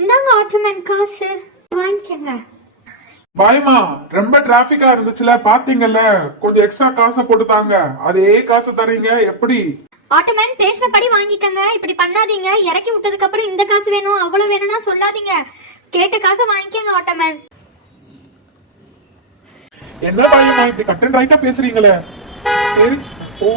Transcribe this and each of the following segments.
இந்தாங்க ஆட்டோமேன் காசு வாங்கிக்கங்க. பாய்மா, ரொம்ப டிராபிக்கா இருந்துச்சுல பாத்தீங்கல்ல, கொஞ்சம் எக்ஸ்ட்ரா காசை போட்டுதாங்க. அதே காசு தரீங்க எப்படி? ஆட்டோமேன் பேசுறபடி வாங்கிக்கங்க. இப்படி பண்ணாதீங்க. இறக்கி விட்டதுக்கு அப்புறம் இந்த காசு வேணும் அவ்வளவு வேணும்னா சொல்லாதீங்க. கேட்ட காசை வாங்கிக்கங்க ஆட்டோமேன். என்ன பாயமா இப்படி கட் அண்ட் ரைட்டா பேசுறீங்களே? சரி ஓ.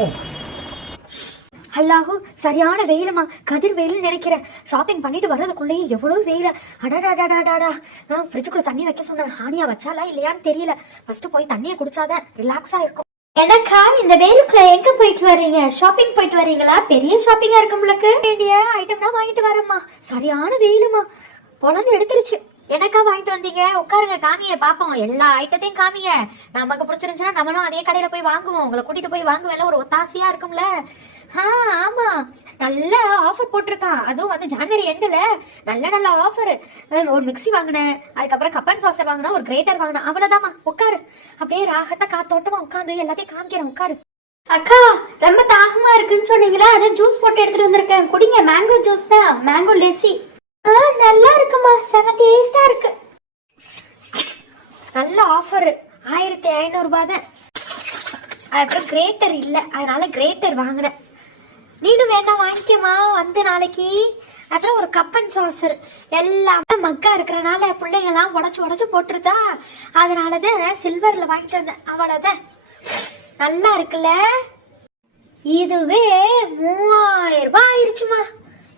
அல்லாஹோ, சரியான வெயிலுமா, கதிர் வெயில் நினைக்கிறேன். ஷாப்பிங் பண்ணிட்டு வர்றதுக்குள்ளேயே எவ்வளவு வெயில. அடாடாடாடாடா. ஃப்ரிட்ஜுக்குள்ள தண்ணி வைக்க சொன்னேன். ஹானியா வச்சாலா இல்லையான்னு தெரியல. ஃபர்ஸ்ட் போய் தண்ணியை குடிச்சாதான் ரிலாக்ஸா இருக்கும். எனக்கா இந்த வெயிலுக்குள்ள எங்க போயிட்டு வர்றீங்க? ஷாப்பிங் போயிட்டு வர்றீங்களா? பெரிய ஷாப்பிங்கா இருக்கும் உங்களுக்கு. வேண்டிய ஐட்டம்னா வாங்கிட்டு வரேம்மா. சரியான வெயிலுமா, பொழந்து எடுத்துருச்சு. எனக்கா வாங்கிட்டு வந்தீங்க? உட்காருங்க, காமிய பாப்போம். எல்லா ஐட்டத்தையும் காமிய. நமக்கு பிடிச்சிருந்துச்சுன்னா நம்மளும் அதே கடையில போய் வாங்குவோம். உங்களை கூட்டிட்டு போய் வாங்குவேல, ஒரு ஒத்தாசையா இருக்கும்ல. ஆமா, நல்ல ஆஃபர் போட்டிருக்கான். அதுவும் வந்து ஜனவரி எண்டுல நல்ல நல்ல ஆஃபர். ஒரு மிக்ஸி வாங்கினேன், அதுக்கப்புறம் கப்பன் சாசர் வாங்கினேன், ஒரு கிரேட்டர் வாங்கினேன். அவ்வளவுதாமா, உட்காரு. அப்படியே ராகத்தா காத்தோட்டமா உட்காந்து எல்லாத்தையும் காமிக்கிறேன். உட்காரு. அக்கா, ரொம்ப தாகமா இருக்குன்னு சொன்னீங்களா, அதை ஜூஸ் போட்டு எடுத்துட்டு வந்திருக்கேன். குடிங்க. மேங்கோ ஜூஸ் தான், மேங்கோ லெசி. நல்லா இருக்குமா, செம டேஸ்டா இருக்கு. நல்ல ஆஃபர், 1500 ரூபாய் தான். அதுக்கப்புறம் கிரேட்டர் இல்லை, அதனால கிரேட்டர் வாங்கினேன். நீனும் வேணா வாங்கிக்கமா வந்து நாளைக்கு. அதான் ஒரு கப்பன் சாசர். எல்லாமே மக்கா இருக்கிறனால பிள்ளைங்கெல்லாம் உடச்சு போட்டுருதா, அதனாலதான் சில்வர்ல வாங்கிட்டு வந்தேன். அவ்வளவுதான். நல்லா இருக்குல்ல. இதுவே 3000 ரூபாய் ஆயிருச்சுமா.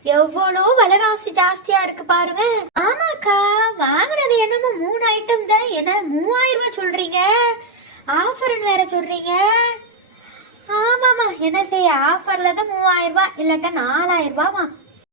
எவ்வளோ விலைவாசி ஜாஸ்தியா இருக்கு பாருங்க. ஆமாக்கா, வாங்கினது என்னமோ 3 ஐட்டம் தான். என்ன 3000 ரூபாய் சொல்றீங்க? ஆஃபர்னு வேற சொல்றீங்க. ஆமாமா, என்ன செய்ய, ஆஃபர்ல தான் 3000 ரூபாய், இல்லாட்டா 4000 ரூபாமா.